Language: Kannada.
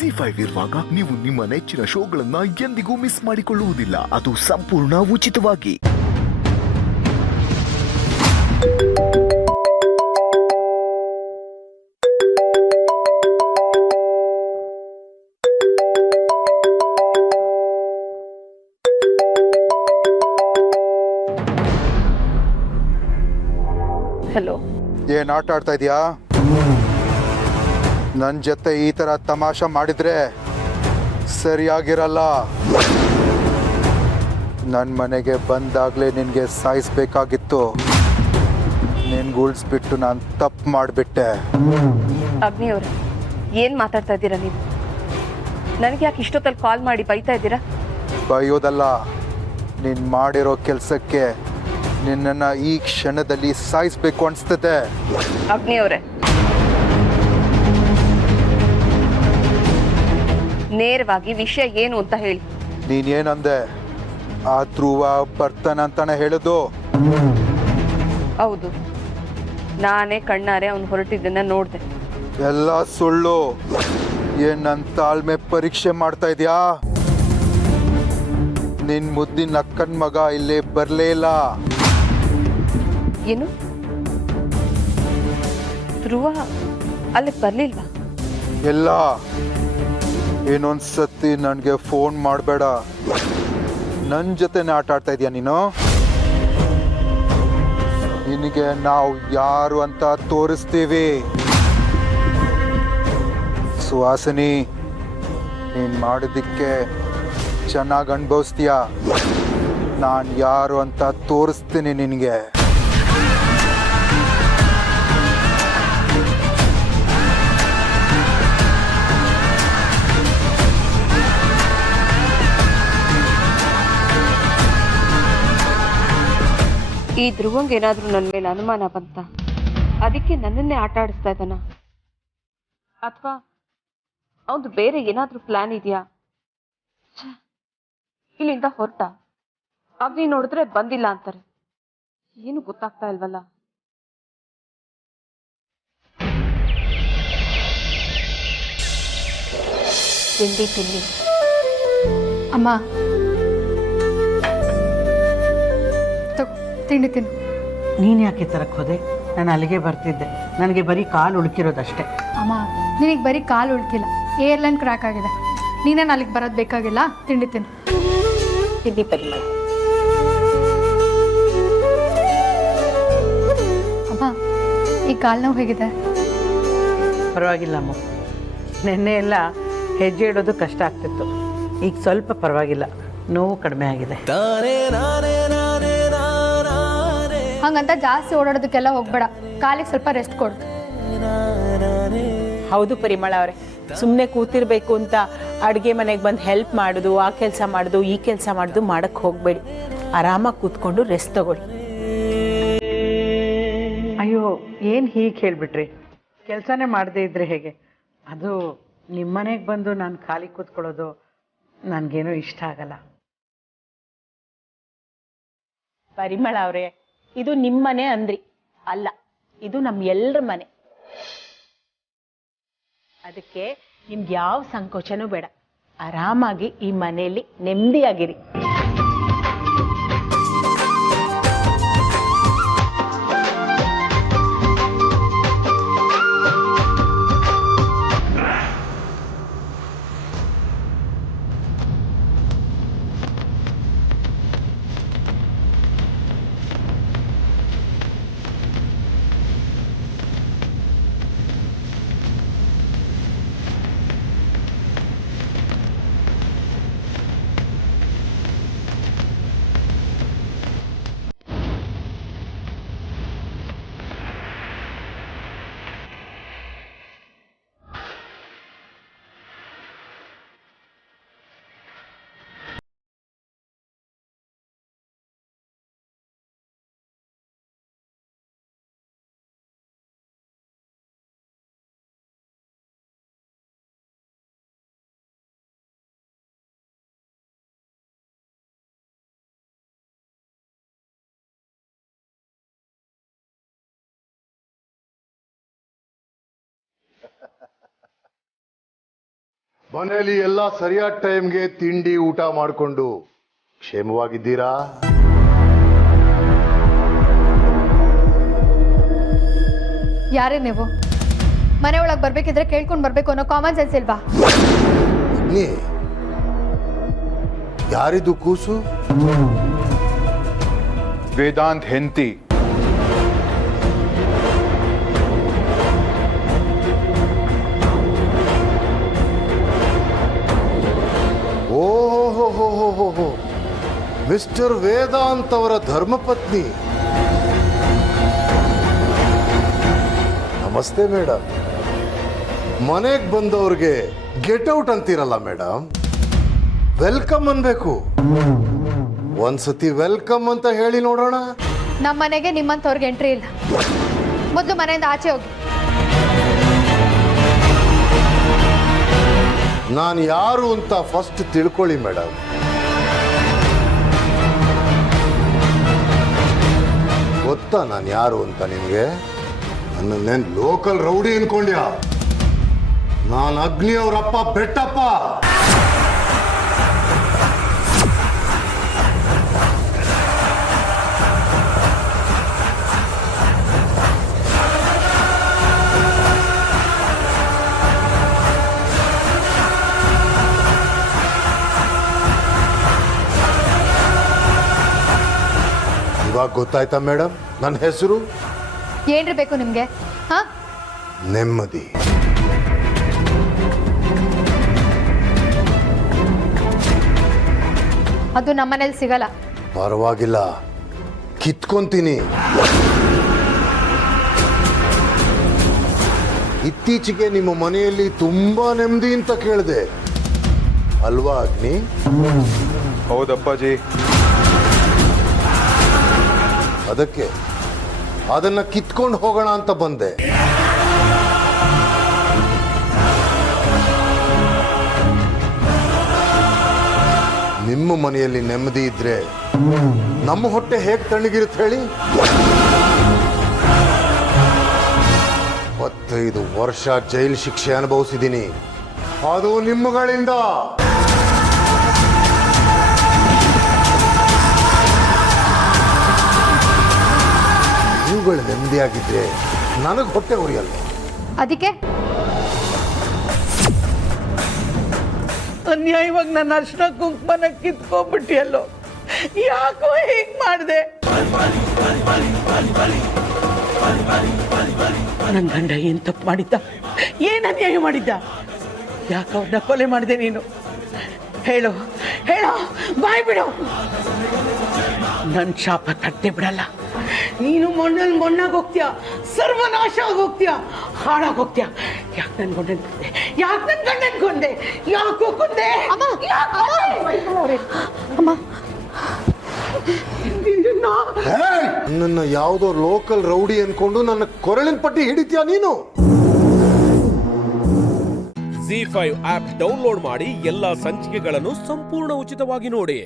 ಜಿ5 ಇರುವಾಗ ನೀವು ನಿಮ್ಮ ನೆಚ್ಚಿನ ಶೋಗಳನ್ನ ಎಂದಿಗೂ ಮಿಸ್ ಮಾಡಿಕೊಳ್ಳುವುದಿಲ್ಲ. ಅದು ಸಂಪೂರ್ಣ ಉಚಿತವಾಗಿ. ಹಲೋ, ಏನ್ ಆಟ ಆಡ್ತಾ ಇದೀಯಾ? ನನ್ನ ಜೊತೆ ಈ ತರ ತಮಾಷೆ ಮಾಡಿದ್ರೆ ಸರಿಯಾಗಿರಲ್ಲ. ನನ್ನ ಮನೆಗೆ ಬಂದಾಗ್ಲೇ ನಿನ್ಗೆ ಸಾಯಿಸ್ಬೇಕಾಗಿತ್ತು. ನಿನ್ಗುಳ್ಸ್ಬಿಟ್ಟು ನಾನು ತಪ್ಪು ಮಾಡಿಬಿಟ್ಟೆ. ಅಗ್ನಿ ಅವರೇ, ಏನ್ ಮಾತಾಡ್ತಾ ಇದ್ದೀರಾ ನೀವು? ನನಗೆ ಯಾಕೆ ಇಷ್ಟೊತ್ತಲ್ಲಿ ಕಾಲ್ ಮಾಡಿ ಬೈತಾ ಇದ್ದೀರಾ? ಬೈಯೋದಲ್ಲ, ನೀನ್ ಮಾಡಿರೋ ಕೆಲಸಕ್ಕೆ ನಿನ್ನನ್ನು ಈ ಕ್ಷಣದಲ್ಲಿ ಸಾಯಿಸ್ಬೇಕು ಅನಿಸ್ತದೆ. ಅಗ್ನಿ ಅವರೇ, ನೇರವಾಗಿ ವಿಷಯ ಏನು ಅಂತ ಹೇಳಿ. ನೀನೇನಂದೆ? ಆ ಧ್ರುವ ಬರ್ತಾನಂತಾನೆ ಹೇಳುದು? ಹೌದು, ನಾನೇ ಕಣ್ಣಾರೆ ಅವನು ಹೊರಟಿದ್ದನ್ನ ನೋಡಿದೆ. ಎಲ್ಲ ಸುಳ್ಳು. ಏನ್ ನನ್ನ ತಾಳ್ಮೆ ಪರೀಕ್ಷೆ ಮಾಡ್ತಾ ಇದೀಯಾ? ನಿನ್ ಮುದ್ದಿನ ಅಕ್ಕನ ಮಗ ಇಲ್ಲಿ ಬರ್ಲೇ ಇಲ್ಲ. ಏನು? ಧ್ರುವ ಅಲ್ಲಿ ಬರ್ಲಿಲ್ವಾ? ಎಲ್ಲ. ಇನ್ನೊಂದ್ಸತಿ ನನಗೆ ಫೋನ್ ಮಾಡಬೇಡ. ನನ್ನ ಜೊತೆನೇ ಆಟ ಆಡ್ತಾ ಇದೀಯ ನೀನು? ನಿನಗೆ ನಾವು ಯಾರು ಅಂತ ತೋರಿಸ್ತೀವಿ. ಸುಹಾಸಿನಿ, ನೀನು ಮಾಡಿದ್ದಕ್ಕೆ ಚೆನ್ನಾಗಿ ಅನುಭವಿಸ್ತೀಯ. ನಾನು ಯಾರು ಅಂತ ತೋರಿಸ್ತೀನಿ ನಿನಗೆ. ಈ ಧ್ರುವಂಗೆ ಏನಾದ್ರೂ ನನ್ನ ಮೇಲೆ ಅನುಮಾನ ಬಂತ? ಅದಕ್ಕೆ ನನ್ನನ್ನೇ ಆಟ ಆಡಿಸ್ತಾ ಇದ್ದಾನ? ಅಥವಾ ಅವನು ಬೇರೆ ಏನಾದ್ರೂ ಪ್ಲಾನ್ ಇದೆಯಾ? ಇಲ್ಲಿಂದ ಹೊರಟ ಅಗ್ನಿ ನೋಡಿದ್ರೆ ಬಂದಿಲ್ಲ ಅಂತಾರೆ. ಏನು ಗೊತ್ತಾಗ್ತಾ ಇಲ್ವಲ್ಲ. ತಿಂಡಿ ತಿನ್ನಿ. ಅಮ್ಮ, ತಿಂಡಿ ತಿನ್ನು. ನೀನು ಯಾಕೆ ತರಕ್ಕೆ ಹೋದೆ? ನಾನು ಅಲ್ಲಿಗೆ ಬರ್ತಿದ್ದೆ. ನನಗೆ ಬರೀ ಕಾಲು ಉಳುಕಿರೋದಷ್ಟೇ. ಅಮ್ಮ, ನಿನಗೆ ಬರೀ ಕಾಲು ಉಳ್ಕಿಲ್ಲ, ಏರ್ಲೈನ್ ಕ್ರ್ಯಾಕ್ ಆಗಿದೆ. ನೀನೇನು ಅಲ್ಲಿಗೆ ಬರೋದು ಬೇಕಾಗಿಲ್ಲ. ತಿಂಡಿ ತಿನ್ನು. ತಿಂಡಿ ಪರಿಮಳ. ಅಮ್ಮ, ಈ ಕಾಲು ನೋವು ಹೇಗಿದೆ? ಪರವಾಗಿಲ್ಲ ಅಮ್ಮ. ನೆನ್ನೆ ಎಲ್ಲ ಹೆಜ್ಜೆ ಇಡೋದು ಕಷ್ಟ ಆಗ್ತಿತ್ತು. ಈಗ ಸ್ವಲ್ಪ ಪರವಾಗಿಲ್ಲ, ನೋವು ಕಡಿಮೆ ಆಗಿದೆ. ಹಂಗಂತ ಜಾಸ್ತಿ ಓಡಾಡೋದಕ್ಕೆಲ್ಲ ಹೋಗ್ಬೇಡ. ಕಾಲಿಗೆ ಸ್ವಲ್ಪ ರೆಸ್ಟ್ ಕೊಡು. ಹೌದು ಪರಿಮಳ ಅವರೇ, ಸುಮ್ಮನೆ ಕೂತಿರ್ಬೇಕು ಅಂತ ಅಡುಗೆ ಮನೆಗೆ ಬಂದು ಹೆಲ್ಪ್ ಮಾಡೋದು, ಆ ಕೆಲಸ ಮಾಡೋದು, ಈ ಕೆಲಸ ಮಾಡೋದು ಮಾಡಕ್ಕೆ ಹೋಗಬೇಡಿ. ಆರಾಮಾಗಿ ಕೂತ್ಕೊಂಡು ರೆಸ್ಟ್ ತಗೊಳ್ಳಿ. ಅಯ್ಯೋ, ಏನು ಹೀಗೆ ಹೇಳಿಬಿಟ್ರಿ? ಕೆಲಸನೇ ಮಾಡದೇ ಇದ್ರೆ ಹೇಗೆ? ಅದು ನಿಮ್ಮನೆಗೆ ಬಂದು ನಾನು ಖಾಲಿ ಕೂತ್ಕೊಳ್ಳೋದು ನನಗೇನೋ ಇಷ್ಟ ಆಗಲ್ಲ. ಪರಿಮಳ ಅವರೇ, ಇದು ನಿಮ್ಮನೆ ಅಂದ್ರಿ ಅಲ್ಲ, ಇದು ನಮ್ಮ ಎಲ್ಲರ ಮನೆ. ಅದಕ್ಕೆ ನಿಮ್ಗೆ ಯಾವ ಸಂಕೋಚನೂ ಬೇಡ. ಆರಾಮಾಗಿ ಈ ಮನೆಯಲ್ಲಿ ನೆಮ್ಮದಿಯಾಗಿರಿ. ಮನೆಯಲ್ಲಿ ಎಲ್ಲ ಸರಿಯಾದ ಟೈಮ್ಗೆ ತಿಂಡಿ ಊಟ ಮಾಡಿಕೊಂಡು ಕ್ಷೇಮವಾಗಿದ್ದೀರಾ? ಯಾರೇ ನೀವು? ಮನೆ ಒಳಗೆ ಬರ್ಬೇಕಿದ್ರೆ ಕೇಳ್ಕೊಂಡು ಬರ್ಬೇಕು ಅನ್ನೋ ಕಾಮನ್ ಸೆನ್ಸ್ ಇಲ್ವಾ? ನೀ ಯಾರಿದು ಕೂಸು? ವೇದಾಂತ್ ಹೆಂಡತಿ. ಓಹೋ, ಮಿಸ್ಟರ್ ವೇದಾಂತ್ ಅವರ ಧರ್ಮಪತ್ನಿ. ನಮಸ್ತೆ ಮೇಡಮ್. ಮನೆಗೆ ಬಂದವ್ರಿಗೆ ಗೆಟ್ ಔಟ್ ಅಂತೀರಲ್ಲ ಮೇಡಮ್, ವೆಲ್ಕಮ್ ಅನ್ಬೇಕು. ಒಂದ್ಸತಿ ವೆಲ್ಕಮ್ ಅಂತ ಹೇಳಿ ನೋಡೋಣ. ನಮ್ಮ ಮನೆಗೆ ನಿಮ್ಮಂಥವ್ರಿಗೆ ಎಂಟ್ರಿ ಇಲ್ಲ. ಮೊದಲು ಮನೆಯಿಂದ ಆಚೆ ಹೋಗಿ. ನಾನು ಯಾರು ಅಂತ ಫಸ್ಟ್ ತಿಳ್ಕೊಳ್ಳಿ ಮೇಡಮ್. ಗೊತ್ತಾ ನಾನು ಯಾರು ಅಂತ ನಿಮಗೆ? ನನ್ನನ್ನೇನು ಲೋಕಲ್ ರೌಡಿ ಅನ್ಕೊಂಡ್ಯಾ? ನಾನು ಅಗ್ನಿ ಅವರಪ್ಪ ಬೆಟ್ಟಪ್ಪ. ಇವಾಗ ಗೊತ್ತಾಯ್ತಾ ಮೇಡಮ್ ನನ್ನ ಹೆಸರು? ಏನ್ರಿ ಬೇಕು ನಿಮಗೆ? ಹಾ, ನೆಮ್ಮದಿ. ಅದು ನಮ್ಮನೇಲಿ ಸಿಗಲ್ಲ. ಪರವಾಗಿಲ್ಲ, ಕಿತ್ಕೊಂತೀನಿ. ಇತ್ತೀಚೆಗೆ ನಿಮ್ಮ ಮನೆಯಲ್ಲಿ ತುಂಬಾ ನೆಮ್ಮದಿ ಅಂತ ಕೇಳಿದೆ ಅಲ್ವಾ ಅಗ್ನಿ? ಹೌದಪ್ಪಾಜಿ. ಅದಕ್ಕೆ ಅದನ್ನ ಕಿತ್ಕೊಂಡು ಹೋಗೋಣ ಅಂತ ಬಂದೆ. ನಿಮ್ಮ ಮನೆಯಲ್ಲಿ ನೆಮ್ಮದಿ ಇದ್ರೆ ನಮ್ಮ ಹೊಟ್ಟೆ ಹೇಗೆ ತಣ್ಣಗಿರುತ್ತೆ ಹೇಳಿ? 25 ವರ್ಷ ಜೈಲು ಶಿಕ್ಷೆ ಅನುಭವಿಸಿದ್ದೀನಿ, ಅದು ನಿಮ್ಮಗಳಿಂದ. ನೀವುಗಳು ನೆಮ್ಮದಿಯಾಗಿದ್ರೆ ನನಗೆ ಹೊಟ್ಟೆ ಉರಿಯಲ್ಲ. ಅದಕ್ಕೆ ಅನ್ಯಾಯವಾಗಿ ನನ್ನ ಅರ್ಶನ ಕುಂಕುಮನ ಕಿತ್ಕೊಂಡ್ಬಿಟ್ಟಿಯಲ್ಲೋ, ಯಾಕೋ ಹೀಗೆ ಮಾಡಿದೆ? ನನ್ನ ಗಂಡ ಏನು ತಪ್ಪು ಮಾಡಿದ್ದ? ಏನು ಅನ್ಯಾಯ ಮಾಡಿದ್ದ? ಯಾಕೆ ಅವ್ರನ್ನ ಕೊಲೆ ಮಾಡಿದೆ ನೀನು? ಹೇಳು ಹೇಳು, ಬಾಯ್ ಬಿಡು. ನನ್ನ ಶಾಪ ತಟ್ಟೆ ಬಿಡಲ್ಲ. ನೀನು ಮಣ್ಣಲ್ಲಿ ಮಣ್ಣಾಗಿ ಹೋಗ್ತೀಯ, ಸರ್ವನಾಶ ಆಗೋಗ್ತೀಯ, ಹಾಳಾಗೋಗ್ತೀಯ. ಯಾಕೆ ನನ್ನ ಗಂಡನ್ ಕೊಂದೆ? ಯಾಕೆ ನನ್ನ ಗಂಡನ್ ಕೊಂದೆ? ಯಾಕೋ ಕೊಂದೆ? ಅಮ್ಮ, ನನ್ನ ಯಾವುದೋ ಲೋಕಲ್ ರೌಡಿ ಅನ್ಕೊಂಡು ನನ್ನ ಕೊರಳಿನ ಪಟ್ಟಿ ಹಿಡಿತೀಯ ನೀನು? ZEE5 ಆಪ್ ಡೌನ್ಲೋಡ್ ಮಾಡಿ ಎಲ್ಲಾ ಸಂಚಿಕೆಗಳನ್ನು ಸಂಪೂರ್ಣ ಉಚಿತವಾಗಿ ನೋಡಿ.